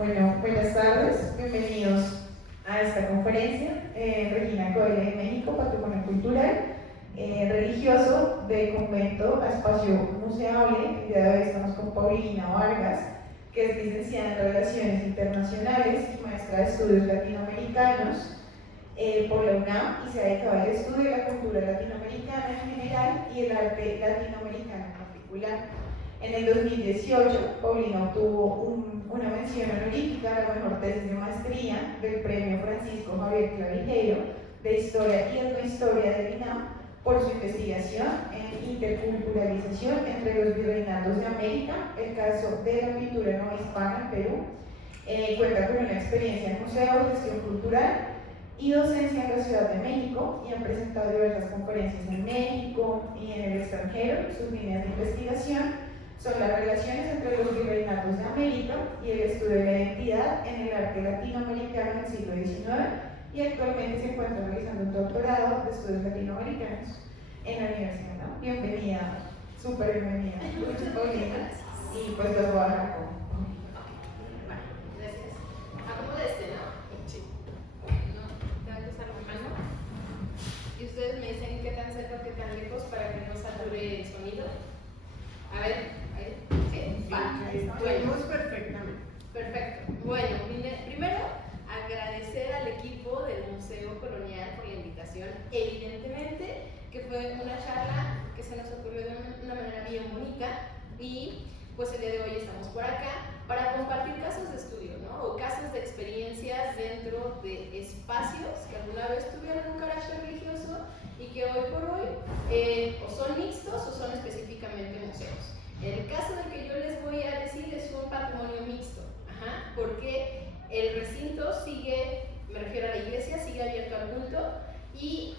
Bueno, buenas tardes, bienvenidos a esta conferencia. Regina Coelho de México, Patrimonio Cultural, religioso de convento a espacio museable. El día de hoy estamos con Paulina Vargas, que es licenciada en Relaciones Internacionales y maestra de Estudios Latinoamericanos por la UNAM, y se ha dedicado al estudio de la cultura latinoamericana en general y el arte latinoamericano en particular. En el 2018, Paulina obtuvo una mención honorífica a la mejor tesis de maestría del Premio Francisco Javier Clavijeiro de Historia y Etnohistoria del INAM por su investigación en interculturalización entre los virreinatos de América, el caso de la pintura no hispana en Perú. Cuenta con una experiencia en museos, gestión cultural y docencia en la Ciudad de México, y han presentado diversas conferencias en México y en el extranjero. Sus líneas de investigación son las relaciones entre los virreinatos de América y el estudio de la identidad en el arte latinoamericano del siglo XIX, y actualmente se encuentra realizando un doctorado de estudios latinoamericanos en la universidad, ¿no? Bienvenida, súper bienvenida, Paulina, y pues los voy a dejar con. Gracias. Acomoda ¿no? Sí. No, tengo que usar mi mano. Y ustedes me dicen qué tan cerca o qué tan lejos para que no sature el sonido. A ver, ahí. ¿Sí? Bueno, perfectamente. Perfecto. Bueno, primero agradecer al equipo del Museo Colonial por la invitación. Evidentemente que fue una charla que se nos ocurrió de una manera bien bonita, y pues el día de hoy estamos por acá para compartir casos de estudio, ¿no? O casos de experiencias dentro de espacios que alguna vez tuvieron un carácter religioso y que hoy por hoy o son mixtos o son específicamente museos. El caso del que yo les voy a decir es un patrimonio mixto, porque el recinto sigue, me refiero a la iglesia, sigue abierto al culto, y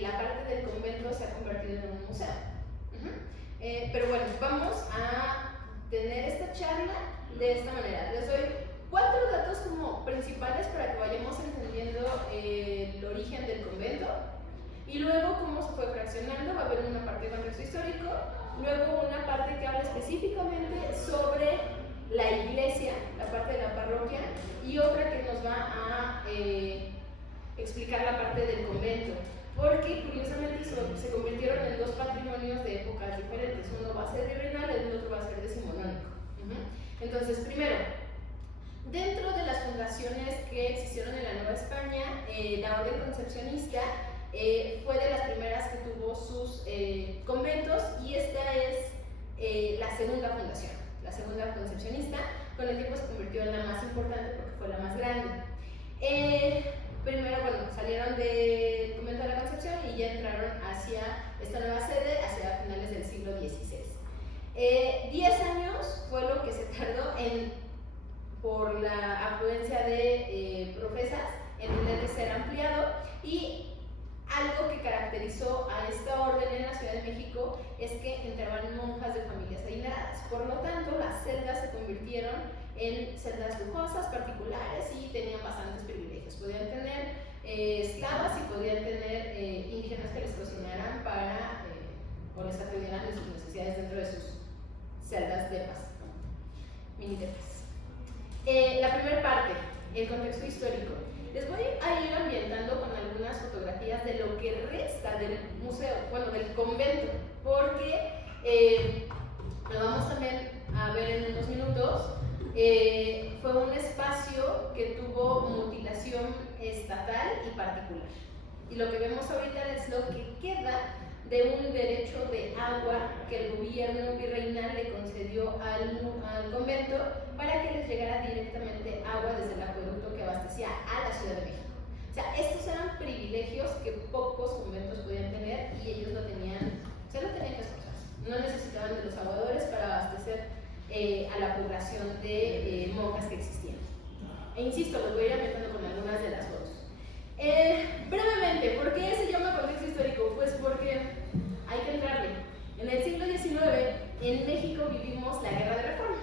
la parte del convento se ha convertido en un museo. Pero bueno, vamos a tener esta charla de esta manera. Les doy 4 datos como principales para que vayamos entendiendo el origen del convento, y luego cómo se fue fraccionando. Va a haber una parte de contexto histórico, luego una parte que habla específicamente sobre la iglesia, la parte de la parroquia, y otra que nos va a explicar la parte del convento, porque curiosamente se convirtieron en 2 patrimonios de épocas diferentes. Uno va a ser virreinal y el otro va a ser decimonónico. Entonces, primero, dentro de las fundaciones que existieron en la Nueva España, la Orden Concepcionista fue de las primeras que tuvo sus conventos, y esta es la segunda fundación, la segunda concepcionista. Con el tiempo se convirtió en la más importante porque fue la más grande. Primero, bueno, salieron del convento de la Concepción y ya entraron hacia esta nueva sede hacia finales del siglo XVI. 10 años fue lo que se tardó por la afluencia de profesas en tener que ser ampliado, y algo que caracterizó a esta orden en la Ciudad de México es que entraban monjas de familias adineradas. Por lo tanto, las celdas se convirtieron en celdas lujosas, particulares, y tenían bastantes privilegios. Podían tener esclavas y podían tener indígenas que les cocinaran o les atendieran de sus necesidades dentro de sus celdas de paz, mini depas. La primera parte, el contexto histórico. Les voy a ir ambientando con algunas fotografías de lo que resta del museo, bueno, del convento, porque lo vamos también a ver en unos minutos. Fue un espacio que tuvo mutilación estatal y particular, y lo que vemos ahorita es lo que queda de un derecho de agua que el gobierno virreinal le concedió al convento para que les llegara directamente agua desde el acueducto que abastecía a la Ciudad de México. O sea, estos eran privilegios que pocos conventos podían tener, y ellos no tenían que esforzarse. No necesitaban de los aguadores para abastecer a la población de monjas que existían. E insisto, los voy a ir ambientando con algunas de las fotos. Brevemente, ¿por qué se llama contexto histórico? Pues porque hay que entrarle. En el siglo XIX, en México vivimos la Guerra de Reforma,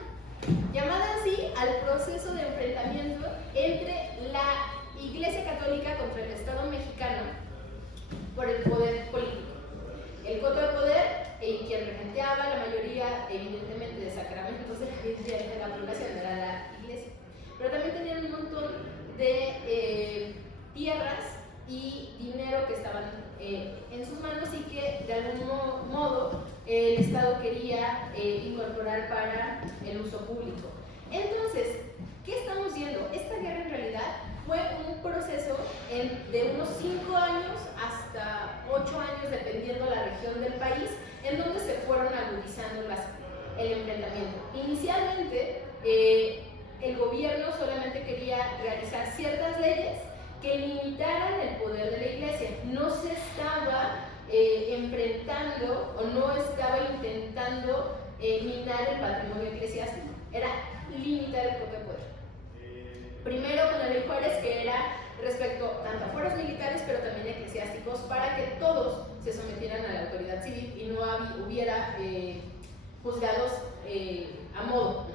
llamada así al proceso de enfrentamiento entre la Iglesia Católica contra el Estado mexicano por el poder político. El coto de poder, y quien regenteaba la mayoría, evidentemente, de sacramentos de la Iglesia de la población era la Iglesia. Pero también público. Entonces, ¿qué estamos viendo? Esta guerra en realidad fue un proceso de unos 5 años hasta 8 años, dependiendo la región del país, en donde se fueron agudizando el enfrentamiento. Inicialmente, el gobierno solamente quería realizar ciertas leyes que limitaran el poder de la iglesia. No se estaba enfrentando o no estaba intentando minar el patrimonio eclesiástico, era limitar el propio poder. Primero con la ley Juárez, que era respecto tanto a fueros militares pero también eclesiásticos, para que todos se sometieran a la autoridad civil y no hubiera juzgados a modo.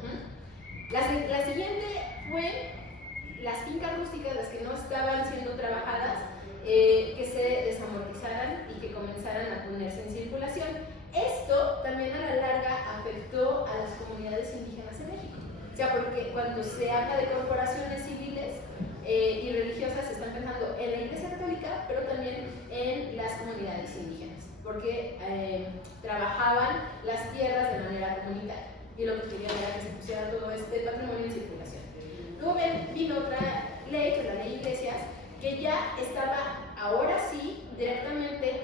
La siguiente fue las fincas rústicas, las que no estaban siendo trabajadas, que se desamortizaran y que comenzaran a ponerse en circulación. Esto también a la larga afectó a las comunidades indígenas en México. O sea, porque cuando se habla de corporaciones civiles y religiosas, se están pensando en la Iglesia Católica, pero también en las comunidades indígenas, porque trabajaban las tierras de manera comunitaria y lo que querían era que se pusiera todo este patrimonio en circulación. Luego vino otra ley, que es la ley de iglesias, que ya estaba ahora sí directamente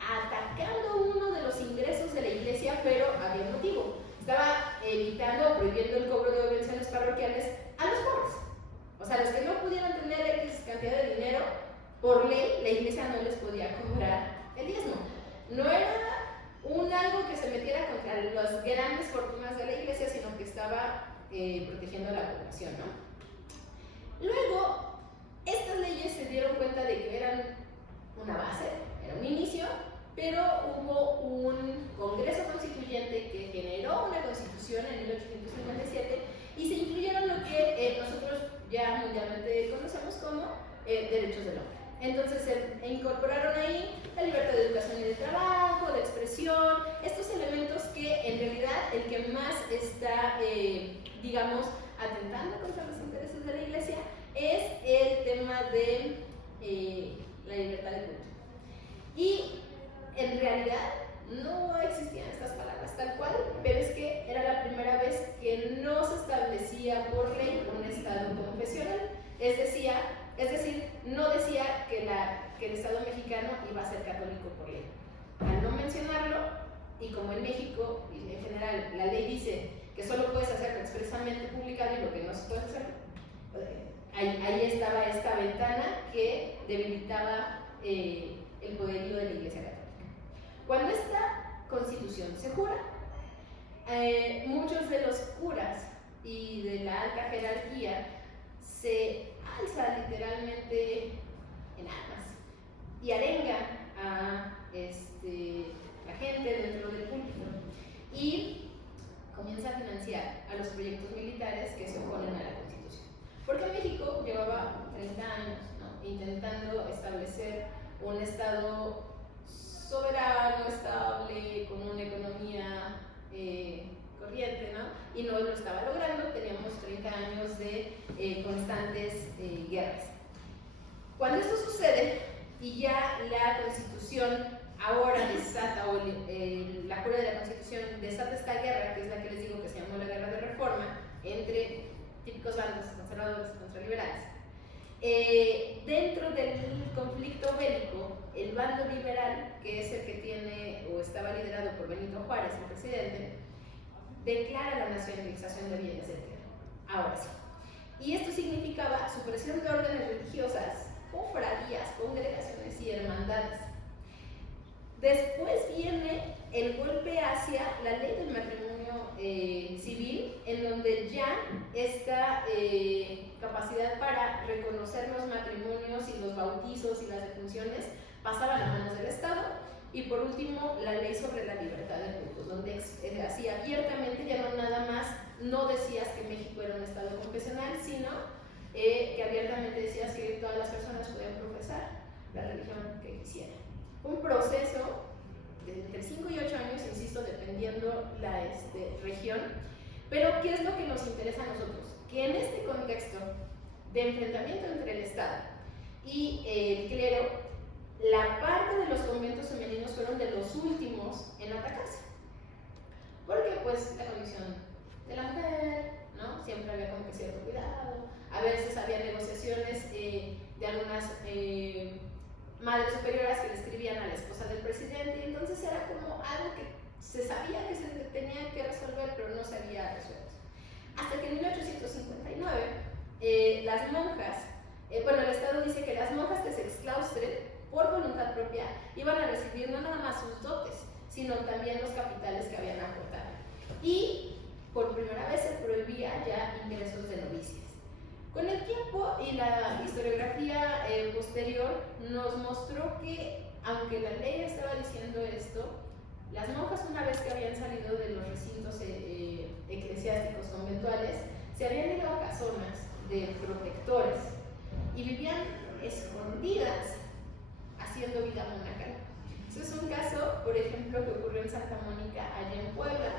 atacando uno de los ingresos de la iglesia, pero había un motivo. Estaba evitando o prohibiendo el cobro de subvenciones parroquiales a los pobres. O sea, los que no pudieran tener X cantidad de dinero, por ley, la iglesia no les podía cobrar el diezmo. No era algo que se metiera contra las grandes fortunas de la iglesia, sino que estaba protegiendo a la población, ¿no? Luego, estas leyes se dieron cuenta de que eran una base, era un inicio, pero hubo un Congreso Constituyente que generó una constitución en 1857 y se incluyeron lo que nosotros ya mundialmente conocemos como derechos del hombre. Entonces se incorporaron ahí la libertad de educación y de trabajo, de expresión, estos elementos que en realidad el que más está, digamos, atentando contra los intereses de la iglesia es el tema de la libertad de culto. Y en realidad no existían estas palabras tal cual, pero es que era la primera vez que no se establecía por ley un estado confesional, es decir, no decía que el Estado mexicano iba a ser católico por ley. Al no mencionarlo, y como en México y en general la ley dice que solo puedes hacerlo expresamente publicado y lo que no se puede hacer, ahí estaba esta ventana que debilitaba el poderío de la Iglesia Católica. Cuando esta constitución se jura, muchos de los curas y de la alta jerarquía se alzan literalmente en armas y arengan a la gente dentro del púlpito y comienza a financiar a los proyectos militares que se oponen a la Constitución. Porque México llevaba 30 años, ¿no?, intentando establecer un Estado soberano, estable, con una economía corriente, ¿no? Y no lo estaba logrando. Teníamos 30 años de constantes guerras. Cuando esto sucede y ya la Constitución ahora desata, o la jura de la Constitución desata esta guerra, que es la que les digo que se llamó la Guerra de Reforma, entre típicos bandos conservadores contra liberales. Dentro del conflicto bélico, el bando liberal, que es el que tiene o estaba liderado por Benito Juárez, el presidente, declara la nacionalización de bienes de tierra. Ahora sí. Y esto significaba supresión de órdenes religiosas, cofradías, congregaciones y hermandades. Después viene el golpe hacia la ley del matrimonio civil, en donde ya esta capacidad para reconocer los matrimonios y los bautizos y las defunciones pasaban a manos del Estado. Y por último, la ley sobre la libertad de cultos, donde así abiertamente ya no nada más no decías que México era un Estado confesional, sino que abiertamente decías que todas las personas podían profesar la religión que quisieran. Un proceso de entre 5 y 8 años, insisto, dependiendo la región. Pero ¿qué es lo que nos interesa a nosotros? Que en este contexto de enfrentamiento entre el Estado y el clero, la parte de los conventos femeninos fueron de los últimos en atacarse. Porque pues la condición de la mujer, ¿no? Siempre había como que cierto cuidado, a veces había negociaciones de algunas madres superiores que le escribían a la esposa del presidente, y entonces era como algo que se sabía que se tenía que resolver, pero no se había resuelto. Hasta que en 1859 las monjas, bueno, el Estado dice que las monjas que se exclaustren por voluntad propia iban a recibir no nada más sus dotes, sino también los capitales que habían aportado. Y por primera vez se prohibía ya ingresos de novicias. Con el tiempo y la historiografía posterior nos mostró que, aunque la ley estaba diciendo esto, las monjas, una vez que habían salido de los recintos eclesiásticos conventuales, se habían ido a casonas de protectores y vivían escondidas haciendo vida monacal. Ese es un caso, por ejemplo, que ocurrió en Santa Mónica, allá en Puebla.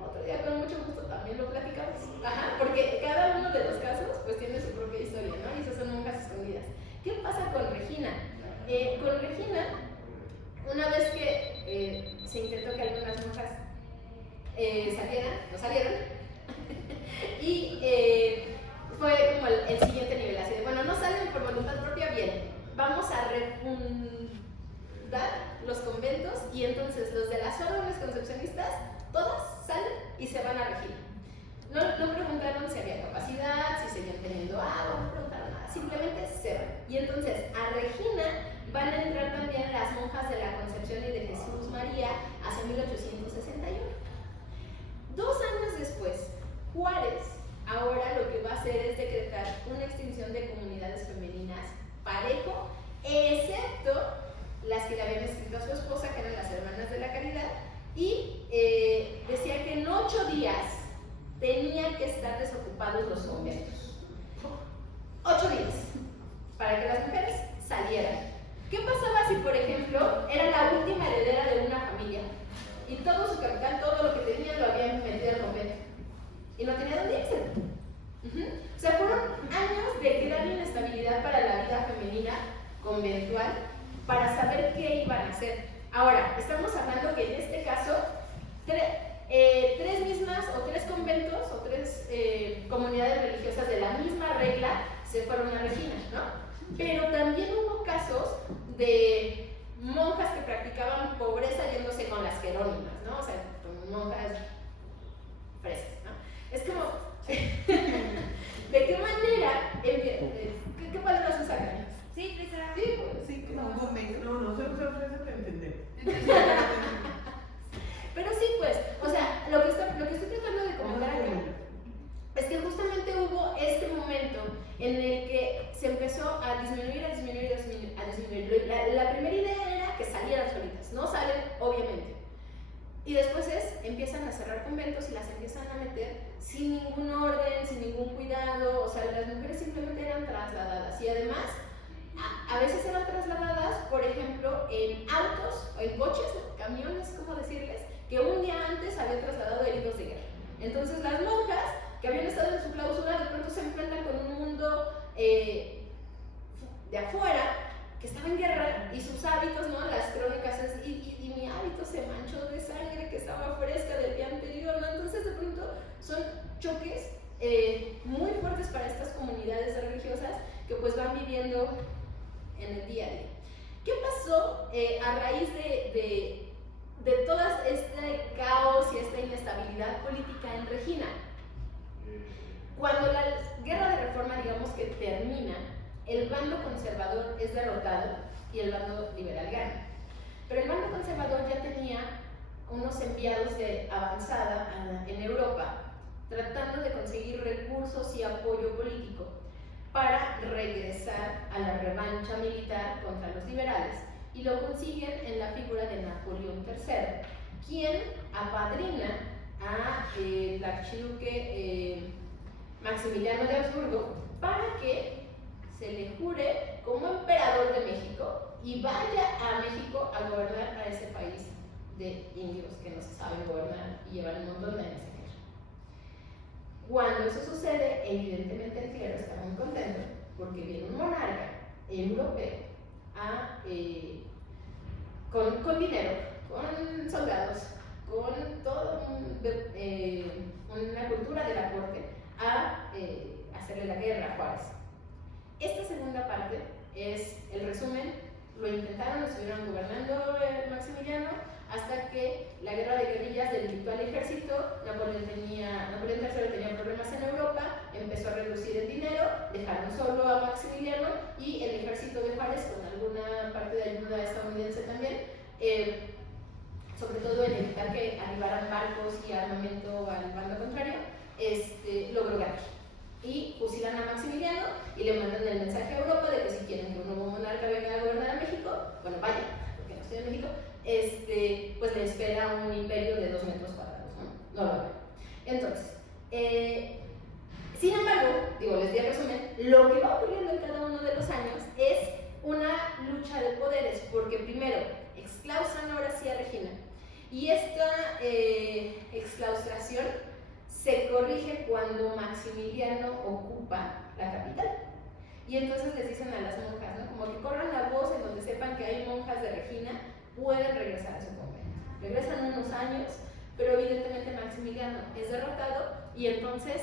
Otro día con mucho gusto también lo platicamos. Ajá, porque cada uno de los casos pues tiene su propia historia, ¿no? Y esas son monjas escondidas. ¿Qué pasa con Regina? Con Regina, una vez que se intentó que algunas monjas salieran, no salieron, y fue como el siguiente nivel, así de, bueno, no salen por voluntad propia, bien, vamos a refundar los conventos, y entonces los de las órdenes concepcionistas, todas salen y se van a Regina. No preguntaron si había capacidad, si seguían teniendo agua, no preguntaron nada, simplemente se van. Y entonces a Regina van a entrar también las monjas de la Concepción y de Jesús María hacia 1861. 2 años después, Juárez ahora lo que va a hacer es decretar una extinción de comunidades femeninas parejo, excepto las que le habían escrito a su esposa, que eran las Hermanas de la Caridad, y decía que en 8 días tenían que estar desocupados los conventos. 8 días, para que las mujeres salieran. ¿Qué pasaba si, por ejemplo, era la última heredera de una familia y todo su capital, todo lo que tenía lo habían metido al convento y no tenía dónde irse? O sea, fueron años de gran inestabilidad para la vida femenina conventual para saber qué iban a hacer. Ahora, estamos hablando que en este caso, 3 mismas o 3 conventos o 3 comunidades religiosas de la misma regla se fueron a Regina, ¿no? Pero también hubo casos de monjas que practicaban pobreza yéndose con las jerónimas, ¿no? O sea, como monjas fresas, ¿no? Es como, ¿de qué manera, qué palabras usan? Sí, fresa. Sí, sí, No se usa fresa para entender. Pero sí, pues, o sea, lo que estoy tratando de comentar acá es que justamente hubo este momento en el que se empezó a disminuir. La primera idea era que salieran solitas, no salen, obviamente. Y después empiezan a cerrar conventos y las empiezan a meter sin ningún orden, sin ningún cuidado. O sea, las mujeres simplemente eran trasladadas. Y además, a veces eran trasladadas, por ejemplo, en autos o en coches, camiones, ¿cómo decirles? Que un día antes habían trasladado heridos de guerra. Entonces las monjas que habían estado en su clausura de pronto se enfrentan con un mundo de afuera que estaba en guerra, y sus hábitos, ¿no? Las crónicas es, y mi hábito se manchó de sangre que estaba fresca del día anterior, ¿no? Entonces de pronto son choques muy fuertes para estas comunidades religiosas que pues van viviendo en el día a día. ¿Qué pasó a raíz de todo este caos y esta inestabilidad política en Regina? Cuando la guerra de reforma, digamos que termina, el bando conservador es derrotado y el bando liberal gana. Pero el bando conservador ya tenía unos enviados de avanzada en Europa tratando de conseguir recursos y apoyo político para regresar a la revancha militar contra los liberales, y lo consiguen en la figura de Napoleón III, quien apadrina al archiduque Maximiliano de Habsburgo para que se le jure como emperador de México y vaya a México a gobernar a ese país de indios que no se saben gobernar y llevan un montón de años en guerra. Cuando eso sucede, evidentemente el clero está muy contento porque viene un monarca europeo con dinero, con soldados, con todo una cultura de la corte a hacerle la guerra a Juárez. Esta segunda parte es el resumen. Lo intentaron, lo estuvieron gobernando Maximiliano hasta que la guerra de guerrillas debilitó al ejército. Napoleón III tenía problemas en Europa, empezó a reducir el dinero, dejaron solo a Maximiliano y el ejército de Juárez, con alguna parte de ayuda estadounidense también, sobre todo en evitar que arribaran barcos y armamento al bando contrario, logró ganar. Y fusilan a Maximiliano y le mandan el mensaje a Europa de que si quieren que un nuevo monarca venga a gobernar a México, bueno, vaya, porque no estoy en México, pues le espera un imperio de 2 metros cuadrados, ¿no? No lo veo. Entonces, sin embargo, les di el resumen, lo que va ocurriendo en cada uno de los años es una lucha de poderes, porque primero exclausan ahora sí a Regina, y esta exclaustración se corrige cuando Maximiliano ocupa la capital. Y entonces les dicen a las monjas, ¿no? Como que corran la voz en donde sepan que hay monjas de Regina, pueden regresar a su convento. Regresan unos años, pero evidentemente Maximiliano es derrotado y entonces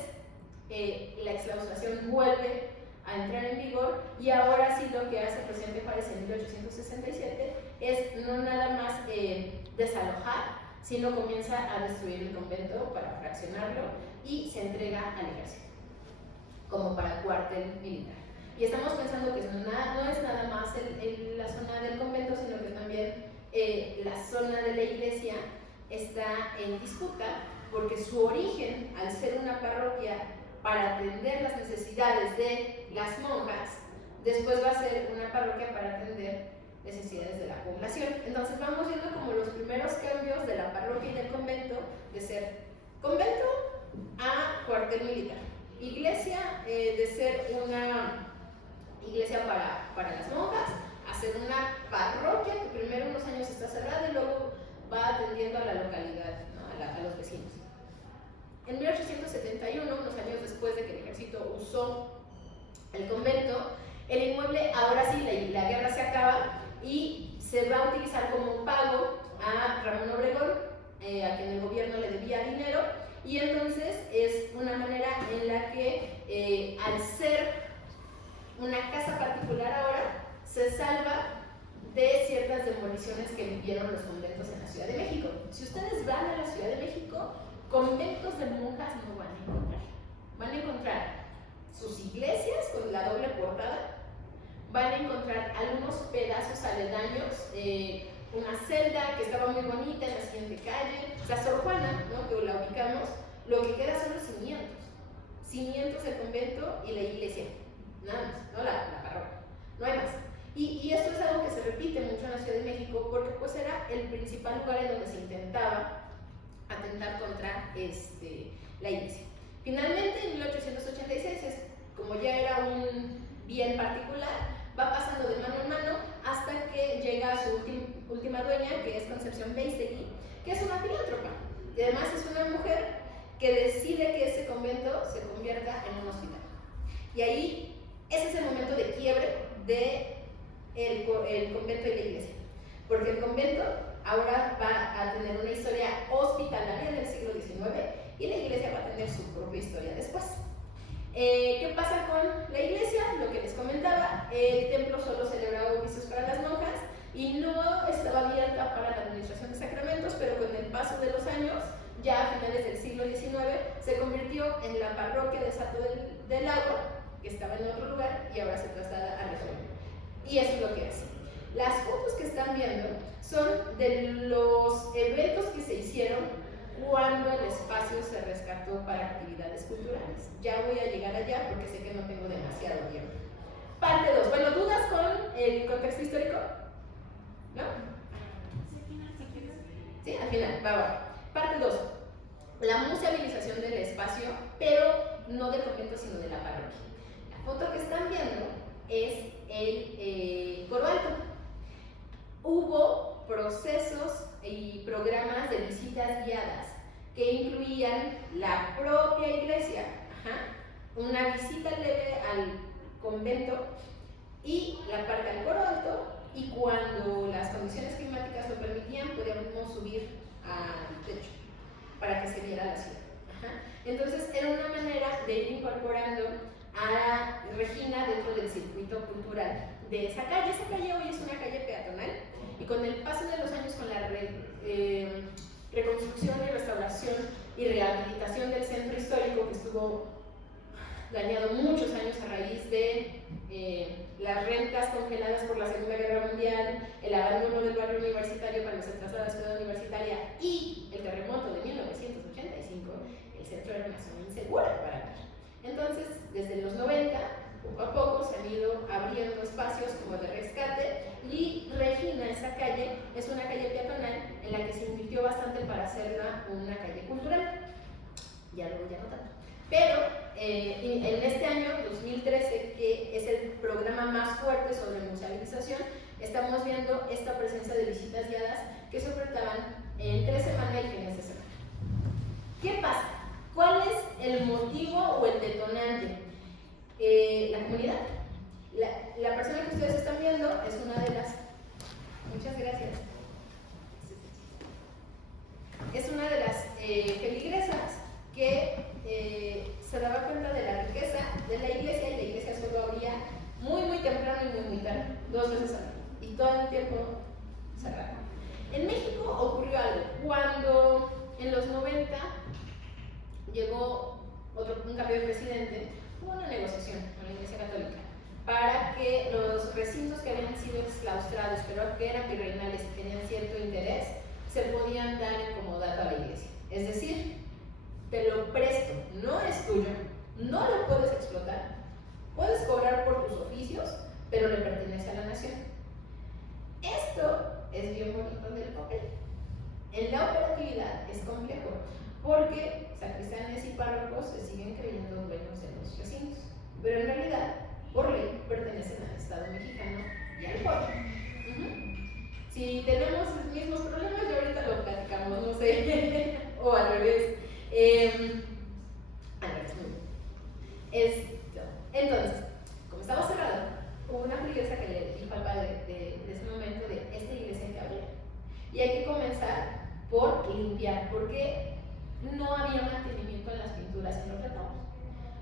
la exclaustración vuelve a entrar en vigor, y ahora sí lo que hace el presidente Juárez en 1867 es no nada más desalojar, sino comienza a destruir el convento para fraccionarlo y se entrega al ejército como para cuartel militar. Y estamos pensando que no es nada más la zona del convento, sino que también la zona de la iglesia está en disputa, porque su origen, al ser una parroquia para atender las necesidades de las monjas, después va a ser una parroquia para atender necesidades de la población. Entonces vamos viendo como los primeros cambios de la parroquia y del convento, de ser convento a cuartel militar, iglesia de ser una iglesia para las monjas, a ser una parroquia que primero unos años está cerrada y luego va atendiendo a la localidad, ¿no? a los vecinos. En 1871, unos años después de que el ejército usó el convento, el inmueble, ahora sí, la guerra se acaba y se va a utilizar como pago a Ramón Obregón, a quien el gobierno le debía dinero, y entonces es una manera en la que al ser una casa particular ahora, se salva de ciertas demoliciones que vivieron los conventos en la Ciudad de México. Si ustedes van a la Ciudad de México, conventos de monjas no van a encontrar. Van a encontrar sus iglesias con la doble portada, van a encontrar algunos pedazos aledaños, una celda que estaba muy bonita en la siguiente calle, la Sor Juana, ¿no? que la ubicamos, lo que queda son los cimientos del convento y la iglesia, nada más, no la parroquia, no hay más. Y esto es algo que se repite mucho en la Ciudad de México, porque pues era el principal lugar en donde se intentaba atentar contra la iglesia. Finalmente, en 1886, como ya era un bien particular, va pasando de mano en mano hasta que llega a su última dueña, que es Concepción Beistegui, que es una filántropa, y además es una mujer que decide que ese convento se convierta en un hospital. Y ahí, ese es el momento de quiebre del convento y la iglesia, porque el convento ahora va a tener una historia hospitalaria en el siglo XIX y la iglesia va a tener su propia historia después. ¿Qué pasa con la iglesia? Lo que les comentaba, el templo solo celebraba oficios para las monjas y no estaba abierta para la administración de sacramentos, pero con el paso de los años, ya a finales del siglo XIX, se convirtió en la parroquia de Salto del Lago, que estaba en otro lugar, y ahora se traslada a Reforma. Y eso es lo que hace. Las fotos que están viendo son de los eventos que se hicieron cuando el espacio se rescató para actividades culturales. Ya voy a llegar allá porque sé que no tengo demasiado tiempo. Parte 2. Bueno, ¿dudas con el contexto histórico? ¿No? Sí, al final, va. Parte 2. La museabilización del espacio, pero no del convento, sino de la parroquia. La foto que están viendo es el coro alto. Hubo procesos y programas de visitas guiadas que incluían la propia iglesia, una visita leve al convento y la parte al coro alto, y cuando las condiciones climáticas lo permitían podíamos subir al techo para que se viera la ciudad. Entonces era una manera de ir incorporando a Regina dentro del circuito cultural de esa calle. Esa calle hoy es una calle peatonal y con el paso de los años, con la reconstrucción y restauración y rehabilitación del centro histórico, que estuvo dañado muchos años a raíz de las rentas congeladas por la Segunda Guerra Mundial, el abandono del barrio universitario cuando se traslada a la ciudad universitaria y el terremoto de 1985, el centro era una zona insegura para vivir. Entonces, desde los 90, poco a poco se han ido abriendo espacios como de rescate y Regina, esa calle, es una calle peatonal en la que se invirtió bastante para hacerla una calle cultural. Ya luego ya no tanto. Pero en este año, 2013, que es el programa más fuerte sobre musealización, estamos viendo esta presencia de visitas guiadas que se ofertaban entre semana y fines de semana. ¿Qué pasa? ¿Cuál es el motivo o el detonante? La comunidad. La persona que ustedes están viendo es una de las... Muchas gracias. Es una de las feligresas que se daba cuenta de la riqueza de la iglesia, y la iglesia solo abría muy temprano y muy tarde, 2 veces al día, y todo el tiempo cerrado. En México ocurrió algo. Cuando en los 90 llegó un cambio de presidente, hubo una negociación con la Iglesia Católica para que los recintos que habían sido exclaustrados, pero que eran virreinales y tenían cierto interés, se podían dar en comodato a la iglesia. Es decir, te lo presto, no es tuyo, no lo puedes explotar, puedes cobrar por tus oficios, pero le pertenece a la nación. Esto es bien bonito del papel. En la operatividad es complejo, porque sacristanes y párrocos se siguen creyendo dueños de los recintos, pero en realidad, por ley, pertenecen al Estado mexicano y al pueblo. Si tenemos los mismos problemas, yo ahorita lo platicamos, no sé, o al revés. Entonces, como estaba cerrado, hubo una feligresa que le dijo al padre de ese momento de esta iglesia hay que abrir. Y hay que comenzar por limpiar, porque no había mantenimiento en las pinturas y en los retablos.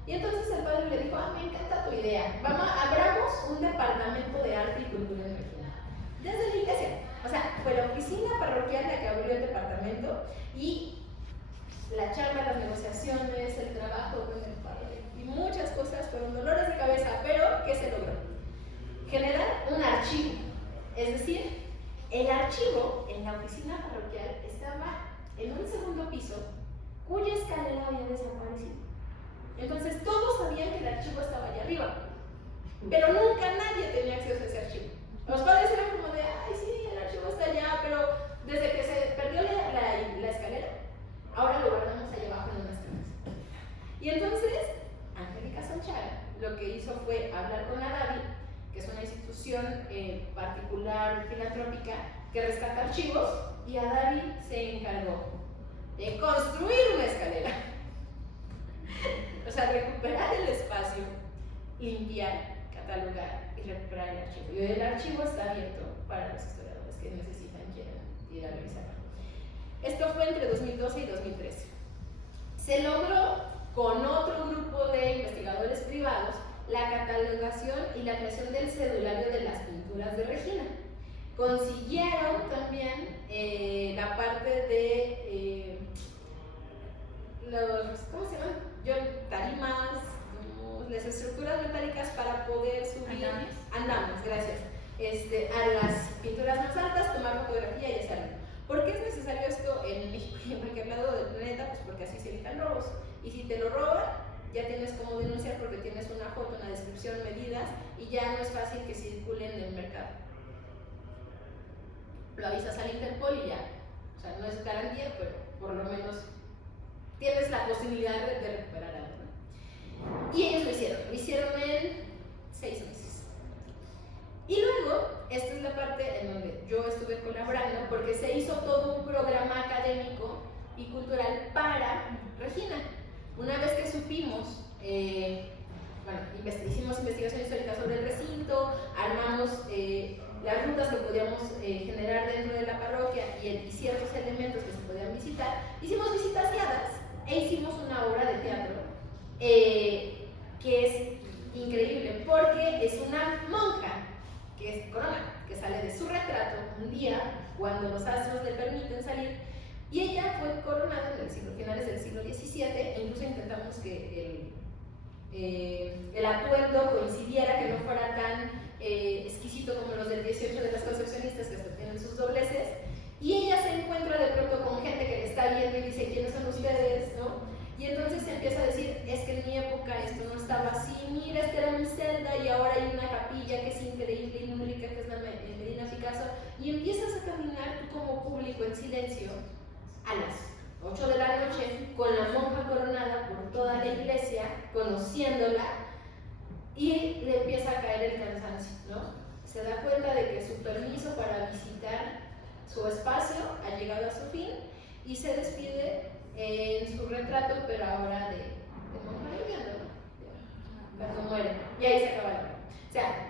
Y entonces el padre le dijo, me encanta tu idea, abramos un departamento de arte y cultura en Regina. Desde la iglesia. O sea, fue la oficina parroquial la que abrió el departamento, y la charla, las negociaciones, el trabajo con el padre y muchas cosas fueron dolores de cabeza, pero ¿qué se logró? Generar un archivo. Es decir, el archivo en la oficina parroquial estaba en un segundo piso, cuya escalera había desaparecido. Entonces todos sabían que el archivo estaba allá arriba, pero nunca nadie tenía acceso a ese archivo. Los padres eran como de, ay sí, el archivo está allá, pero desde que se perdió la escalera, ahora lo guardamos allá abajo en unas camas. Y entonces, Angélica Sonchaga lo que hizo fue hablar con Adavi, que es una institución particular, filantrópica, que rescata archivos, y Adavi se encargó de construir una escalera. O sea, recuperar el espacio, limpiar, catalogar y recuperar el archivo. Y hoy el archivo está abierto para los historiadores que necesitan, quieran ir a revisarlo. Esto fue entre 2012 y 2013. Se logró con otro grupo de investigadores privados la catalogación y la creación del cedulario de las pinturas de Regina. Consiguieron también la parte de ¿cómo se llaman? Tarimas, las estructuras metálicas para poder subir andamios, gracias, a las pinturas más altas, tomar fotografía y hacerlo. ¿Por qué es necesario esto en México y en cualquier lado del planeta? Pues porque así se evitan robos. Y si te lo roban, ya tienes cómo denunciar, porque tienes una foto, una descripción, medidas, y ya no es fácil que circulen en el mercado. Lo avisas al Interpol y ya. O sea, no es garantía, pero por lo menos tienes la posibilidad de recuperar algo, ¿no? Y ellos lo hicieron en 6 meses. Y luego, esta es la parte en donde yo estuve colaborando, porque se hizo todo un programa académico y cultural para Regina. Una vez que supimos, hicimos investigación histórica sobre el recinto, armamos las rutas que podíamos generar dentro de la parroquia y ciertos elementos que se podían visitar, hicimos visitas guiadas e hicimos una obra de teatro que es increíble porque es una monja, que es Corona, que sale de su retrato un día cuando los astros le permiten salir, y ella fue coronada en el finales del siglo XVII, e incluso intentamos que el atuendo coincidiera, que no fuera tan exquisito como los del 18 de las concepcionistas, que hasta tienen sus dobleces, y ella se encuentra de pronto con gente que le está viendo y dice, ¿quiénes son ustedes? ¿No? Y entonces empieza a decir, es que en mi época esto no estaba así, mira, esta era mi celda y ahora hay una capilla que es increíble y muy rica, que es la Medina Picasso, y empiezas a caminar tú como público en silencio a las 8 de la noche con la monja coronada por toda la iglesia, conociéndola, y le empieza a caer el cansancio, ¿no? Se da cuenta de que su permiso para visitar su espacio ha llegado a su fin y se despide en su retrato, pero ahora de monja viviendo, ¿no? Cuando muere, y ahí se acaba la obra. O sea,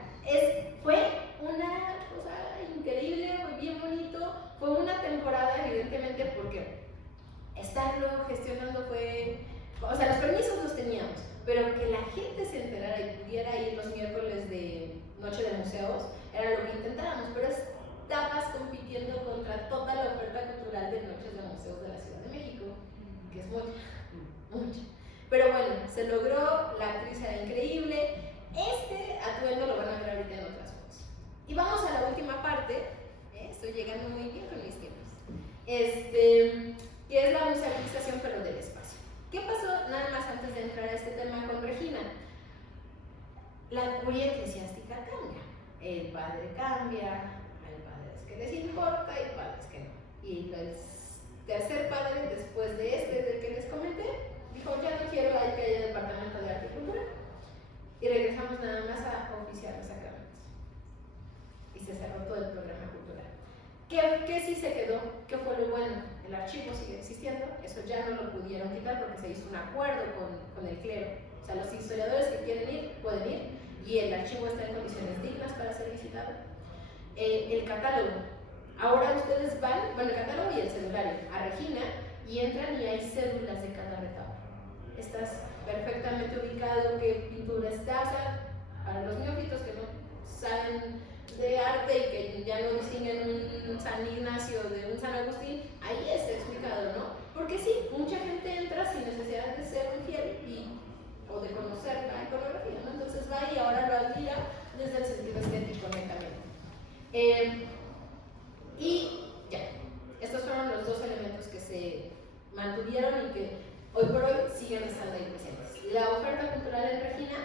fue una cosa increíble, bien bonito. Fue una temporada, evidentemente, porque estarlo gestionando fue, o sea, los permisos los teníamos, pero que la gente se enterara y pudiera ir los miércoles de Noche de Museos era lo que intentábamos, pero estabas compitiendo contra toda la oferta cultural de Noches de Museos de la Ciudad de México, que es mucha. Pero bueno, se logró, la actriz era increíble. Este atuendo lo van a ver ahorita en otras fotos. Y vamos a la última parte. Estoy llegando muy bien con mis tiempos. Que es la musealización, pero del espacio. ¿Qué pasó nada más antes de entrar a este tema con Regina? La curia eclesiástica cambia. El padre cambia, hay padres que les importa y padres que no. Y el tercer padre, después de del que les comenté, dijo, ya no quiero que haya departamento de arte y cultura. Y regresamos nada más a oficiar los sacramentos. Y se cerró todo el programa cultural. ¿Qué sí se quedó? ¿Qué fue lo bueno? El archivo sigue existiendo, eso ya no lo pudieron quitar porque se hizo un acuerdo con el clero. O sea, los historiadores que quieren ir, pueden ir, y el archivo está en condiciones dignas para ser visitado. El catálogo. Ahora ustedes van, bueno, el catálogo y el celulario, a Regina, y entran y hay cédulas de cada retablo. Estás perfectamente ubicado, qué pintura está, o sea, para los neófitos que no saben de arte y que ya no distinguen un San Ignacio de un San Agustín, ahí está explicado, ¿no? Porque sí, mucha gente entra sin necesidad de ser un fiel o de conocer la iconografía, ¿no? Entonces va y ahora lo admira desde el sentido estético netamente. Y ya, estos fueron los dos elementos que se mantuvieron y que hoy por hoy siguen estando ahí presentes. La oferta cultural en Regina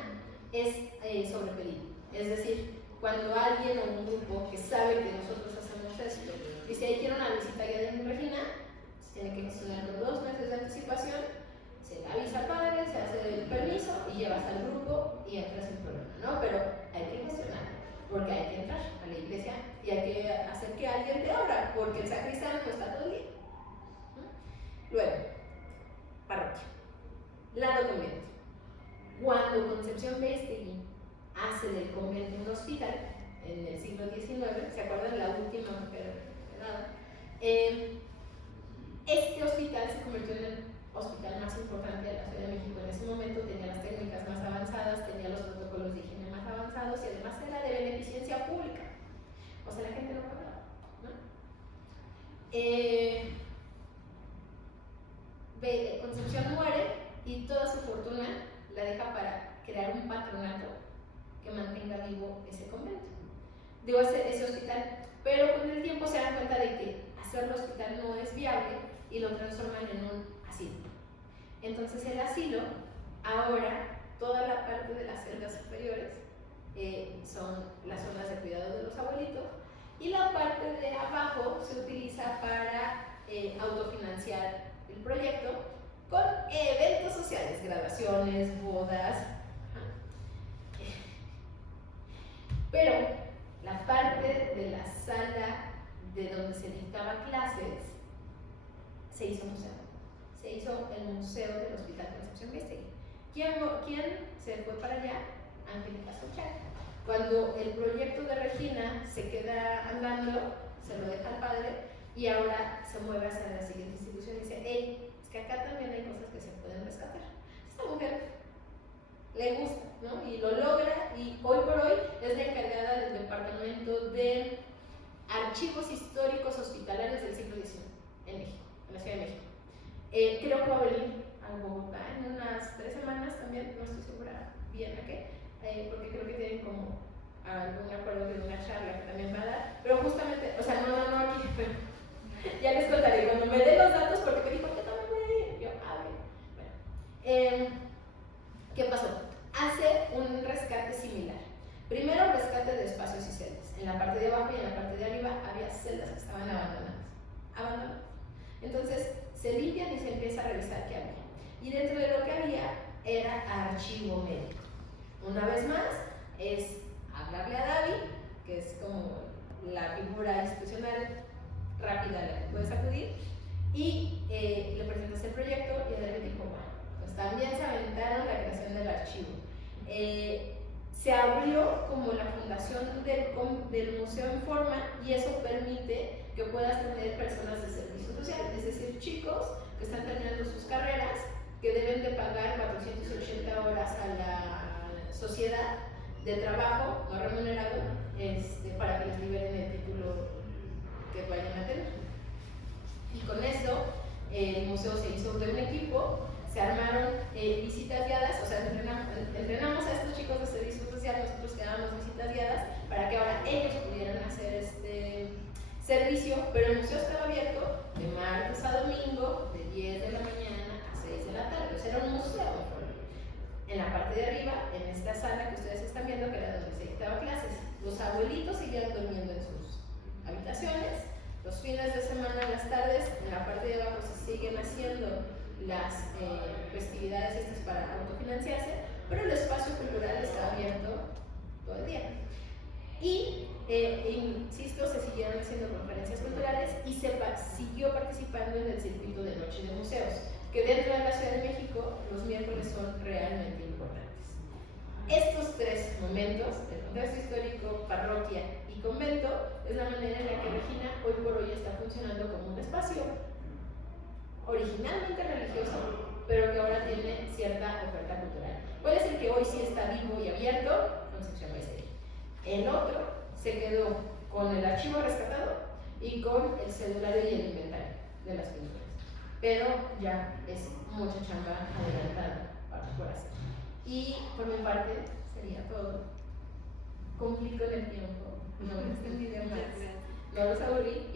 es sobre pedido, es decir, cuando alguien o un grupo que sabe que nosotros hacemos esto dice, ahí quiero una visita guiada en Regina, se tiene que gestionar con 2 meses de anticipación, se le avisa al padre, se hace el permiso y llevas al grupo y entras sin problema, ¿no? Pero hay que gestionar, porque hay que entrar a la iglesia y hay que hacer que alguien te abra, porque el sacristán no está todo el día. Luego, parroquia. Lado convento. Cuando Concepción Beistegui hace del convento un hospital en el siglo XIX, ¿se acuerdan? La última mujer nada. Este hospital se convirtió en el hospital más importante de la Ciudad de México en ese momento, tenía las técnicas más avanzadas, tenía los protocolos de higiene más avanzados y además era de beneficencia pública, o sea, la gente no pagaba, ¿no? Concepción muere y toda su fortuna la deja para crear un patronato que mantenga vivo ese convento, digo, ese hospital, pero con el tiempo se dan cuenta de que hacer el hospital no es viable y lo transforman en un asilo. Entonces el asilo, ahora toda la parte de las celdas superiores son las zonas de cuidado de los abuelitos y la parte de abajo se utiliza para autofinanciar el proyecto con eventos sociales, graduaciones, bodas. Pero la parte de la sala de donde se dictaba clases se hizo museo. Se hizo el museo del Hospital Concepción Beistegui. ¿Quién se fue para allá? Angélica Sochak. Cuando el proyecto de Regina se queda andando, se lo deja al padre y ahora se mueve hacia la siguiente institución y dice, hey, es que acá también hay cosas que se pueden rescatar. Esta mujer le gusta, ¿no? Y lo logra, y hoy por hoy es la encargada del departamento de archivos históricos hospitalarios del siglo XIX en México, en la Ciudad de México. Creo que va a venir a Bogotá en unas 3 semanas también, no estoy segura bien a qué, porque creo que tienen como algún acuerdo de una charla que también va a dar, pero justamente, o sea, no aquí, pero ya les contaré cuando me dé los datos, porque me dijo que también voy a ir. Yo, bueno. ¿Qué pasó? Hace un rescate similar. Primero, rescate de espacios y celdas. En la parte de abajo y en la parte de arriba había celdas que estaban abandonadas. Entonces, se limpian y se empieza a revisar qué había. Y dentro de lo que había era archivo médico. Una vez más, es hablarle a David, que es como la figura institucional rápida a la que puedes acudir, y le presentas el proyecto y David dijo, bueno, pues también se aventaron la creación del archivo. Se abrió como la fundación del museo en forma, y eso permite que puedas tener personas de servicio social, es decir, chicos que están terminando sus carreras, que deben de pagar 480 horas a la sociedad de trabajo no remunerado para que les liberen el título que vayan a tener. Y con eso el museo se hizo de un equipo, se armaron visitas guiadas, o sea, entrenamos a estos chicos de servicio social, nosotros que dábamos visitas guiadas para que ahora ellos pudieran hacer este servicio, pero el museo estaba abierto de martes a domingo, de 10 de la mañana a 6 de la tarde, o sea, era un museo. En la parte de arriba, en esta sala que ustedes están viendo, que era donde se dictaba clases, los abuelitos seguían durmiendo en sus habitaciones. Los fines de semana, las tardes, en la parte de abajo se siguen haciendo las festividades estas para autofinanciarse, pero el espacio cultural está abierto todo el día. Y, insisto, se siguieron haciendo conferencias culturales y se siguió participando en el circuito de Noche de Museos, que dentro de la Ciudad de México los miércoles son realmente importantes. Estos 3 momentos, el contexto histórico, parroquia y convento, es la manera en la que Regina hoy por hoy está funcionando como un espacio originalmente religioso, pero que ahora tiene cierta oferta cultural. ¿Cuál es el que hoy sí está vivo y abierto? Concepción Ballesteros. El otro se quedó con el archivo rescatado y con el cedulario y el inventario de las pinturas, pero ya es mucha chamba adelantada por hacer. Y por mi parte sería todo. Cumplí con el tiempo, no me extendí de más, no los aburrí.